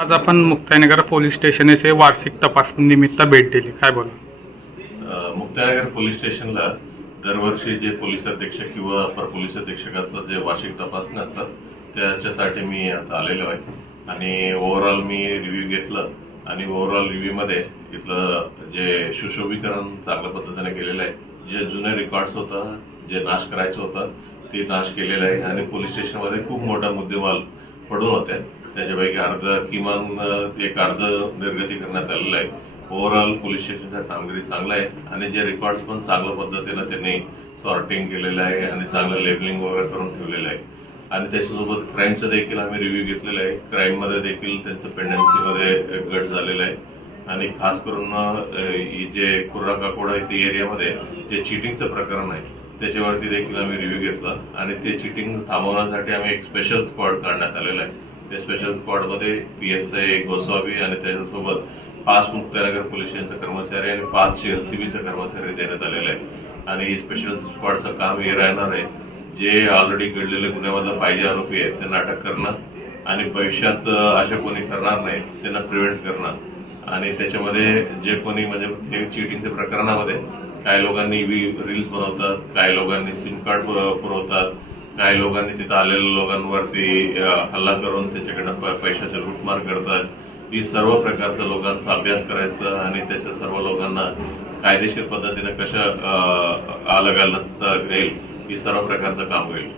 आज आपण Muktainagar police station येथे वार्षिक तपासनिमित्त भेट दिली. काय बोला? मुक्ताईनगर पोलीस स्टेशनला दरवर्षी जे पोलीस अधीक्षक किंवा अपर पोलीस अधीक्षकाचं जे वार्षिक तपासणी असतात त्याच्यासाठी मी आता आलेलो आहे. आणि ओव्हरऑल मी रिव्ह्यू घेतलं आणि ओव्हरऑल रिव्ह्यूमध्ये इथलं जे सुशोभीकरण चांगल्या पद्धतीने केलेलं आहे जे जुने रेकॉर्ड्स होतं जे नाश करायचं होतं ते नाश केलेलं आहे. आणि पोलीस स्टेशनमध्ये खूप मोठा मुद्देमाल पडून होते. त्याच्यापैकी अर्ध किमान ते एक अर्ध निर्गती करण्यात आलेलं आहे. ओव्हरऑल पोलीस स्टेशनचा कामगिरी चांगला आहे आणि जे रेकॉर्ड्स पण चांगल्या पद्धतीनं त्यांनी सॉर्टिंग केलेलं आहे आणि चांगलं लेबलिंग वगैरे करून ठेवलेलं आहे. आणि त्याच्यासोबत क्राईमचं देखील आम्ही रिव्ह्यू घेतलेला आहे. क्राईममध्ये देखील त्यांचं पेंडन्सीमध्ये घट झालेलं आहे. आणि खास करून जे कुर्रा काकोडा ते एरियामध्ये जे चिटिंगचं प्रकरण आहे त्याच्यावरती देखील आम्ही रिव्ह्यू घेतला. आणि ते चिटिंग थांबवण्यासाठी आम्ही एक स्पेशल स्क्वॉड काढण्यात आलेला आहे. त्या स्पेशल स्क्वॉडमध्ये पी एस आय गोस्वामी आणि त्याच्यासोबत पाच मुक्तानगर पोलीस स्टेशनचे कर्मचारी आणि पाच एल सी बीचे कर्मचारी देण्यात आलेले आहेत. आणि स्पेशल स्क्वॉडचं काम हे राहणार आहे. जे ऑलरेडी घडलेले गुन्ह्यामधला पाहिजे आरोपी आहेत त्यांना अटक करणं आणि भविष्यात अशा कोणी करणार नाही त्यांना प्रिव्हेंट करणं. आणि त्याच्यामध्ये जे कोणी म्हणजे हे चिटिंगच्या प्रकरणामध्ये काही लोकांनी रील्स बनवतात काही लोकांनी सिम कार्ड पुरवतात काही लोकांनी तिथं आलेल्या लोकांवरती हल्ला करून त्याच्याकडनं प- पैशाचे लूटमार करतात. ही सर्व प्रकारचा लोकांचा अभ्यास करायचा आणि त्याच्या सर्व लोकांना कायदेशीर पद्धतीने कशा आलं आळा घालता येईल ही सर्व प्रकारचं काम होईल.